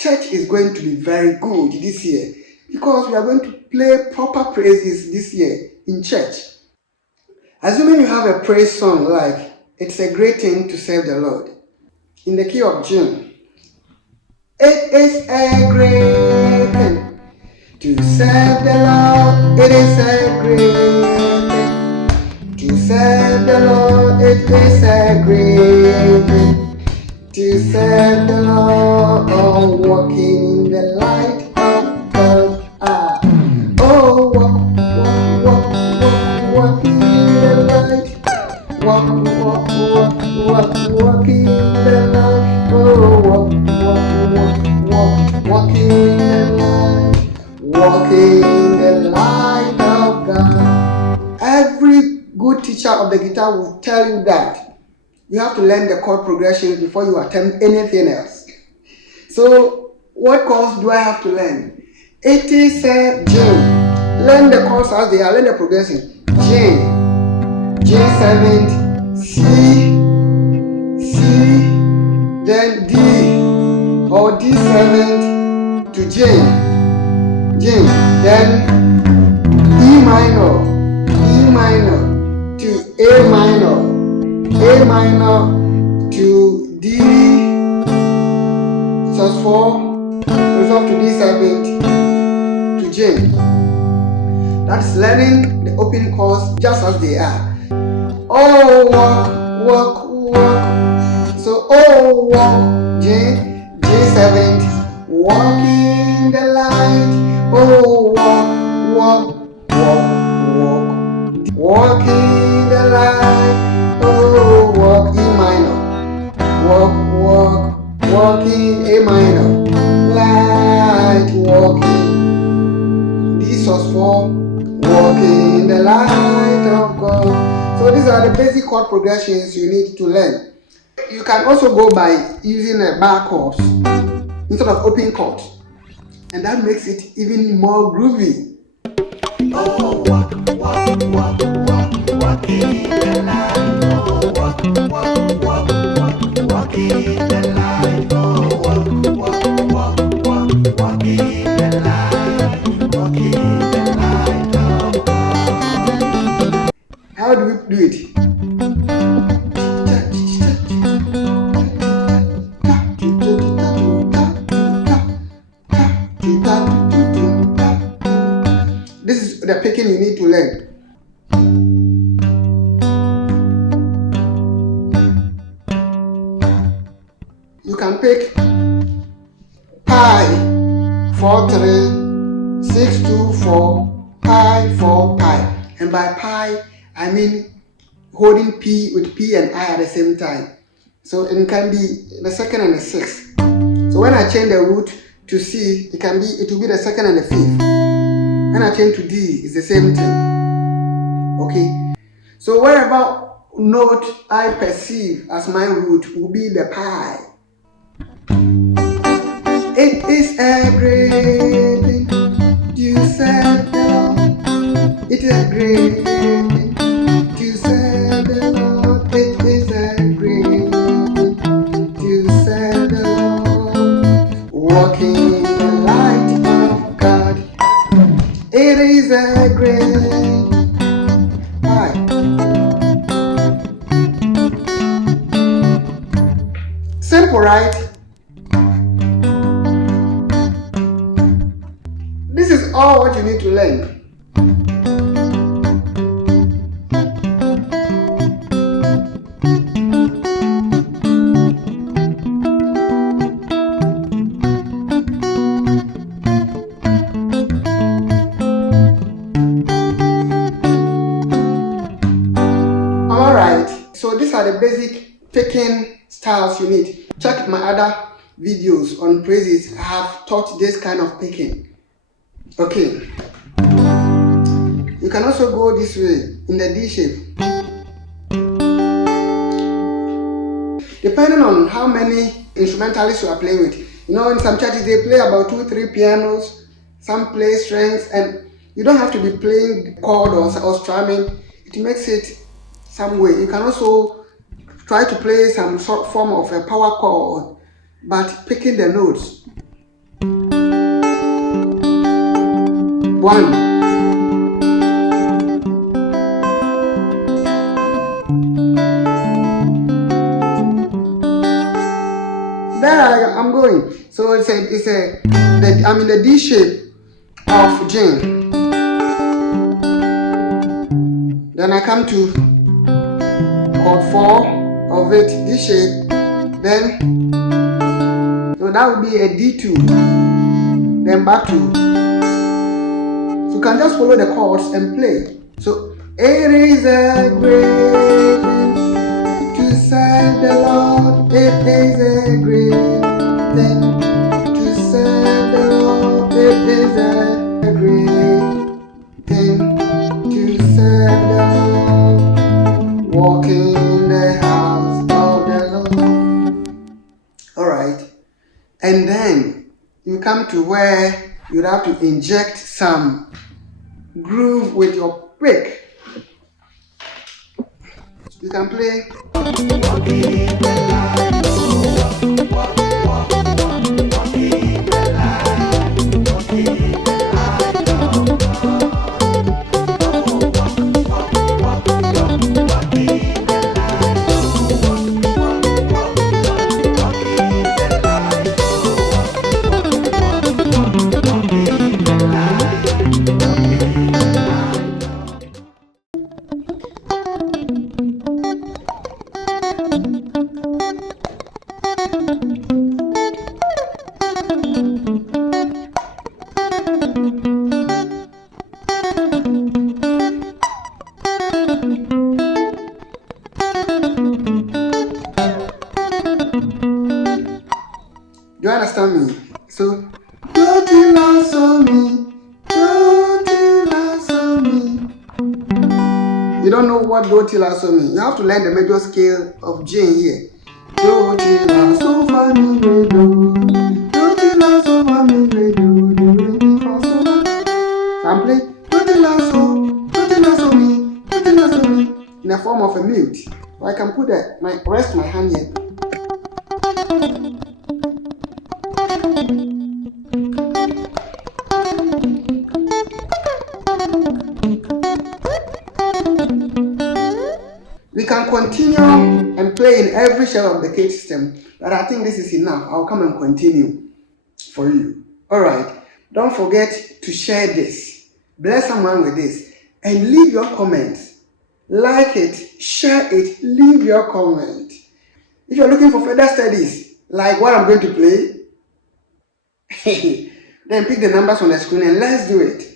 church is going to be very good this year because we are going to play proper praises this year in church. Assuming you have a praise song like "It's a Great Thing to Serve the Lord" in the key of G. It is a great thing to serve the Lord. It is a great thing to serve the Lord. It is a great thing to serve the Lord. Oh, walking in the light of God. Oh, walk in the light. Walk in the light. Oh, walking in the light. Walking in the light of God. Every good teacher of the guitar will tell you that you have to learn the chord progressions before you attempt anything else. So, what chords do I have to learn? It is a G. Learn the chords as they are. Learn the progression. G, G7, C, then D, or D7 to G, then E minor to A minor to D sus4, resolve to D7 to G. That's learning the opening chords just as they are. Oh, walk. So, oh, walk, G7, walk in the light. Oh, walk. Walk in the light. Oh, walk E minor. Walk in A minor. Light, walking. D sus4, walking in the light of God. So these are the basic chord progressions you need to learn. You can also go by using bar chords instead of open chords, and that makes it even more groovy. Oh, walk in the light. Oh, walk in the light. Oh, walk in the light of God. How do we do it? This is the picking you need to learn. You can pick pi 4-3 6-2-4 pi 4 pi, and by pi I mean holding P with P and I at the same time. So it can be the second and the sixth. So when I change the root to C, it will be the second and the fifth. When I change to D, it's the same thing. Okay. So whatever note I perceive as my root will be the pi. It is a great thing to serve the Lord. It is a great thing to serve the Lord. It is a great thing to serve the Lord. Walking in the light of God. It is a great pi. Simple, right? This is all what you need to learn. So these are the basic picking styles you need. Check my other videos on praises. I have taught this kind of picking. Okay. You can also go this way in the D shape. Depending on how many instrumentalists you are playing with. You know, in some churches they play about 2-3 pianos, some play strings, and you don't have to be playing chord or strumming. It makes it some way. You can also try to play some sort form of a power chord, but picking the notes. 1. There I'm going. So I'm in the D shape of G. Then I come to chord 4 of it, D shape. Then so that would be a D2. Then back to. So you can just follow the chords and play. So it is a great thing to serve the Lord. It is a great thing to serve the Lord. It is a great thing to serve the Lord. Walk in the house of the Lord. Alright. And then you come to where you have to inject some groove with your pick. You can play. Do you understand me? So, don't you love me? Don't you love me? You don't know what don't you love me? You have to learn the major scale of G here. Don't you love so for me, do. Don't you love so for me, do. So I'm playing. Don't you love so me? Don't you love so me? In the form of a mute. So I can put rest my hand here. We can continue and play in every shell of the cage system, but I think this is enough. I'll come and continue for you. Alright, don't forget to share this. Bless someone with this and leave your comments. Like it, share it, leave your comment. If you're looking for further studies, like what I'm going to play, then pick the numbers on the screen and let's do it.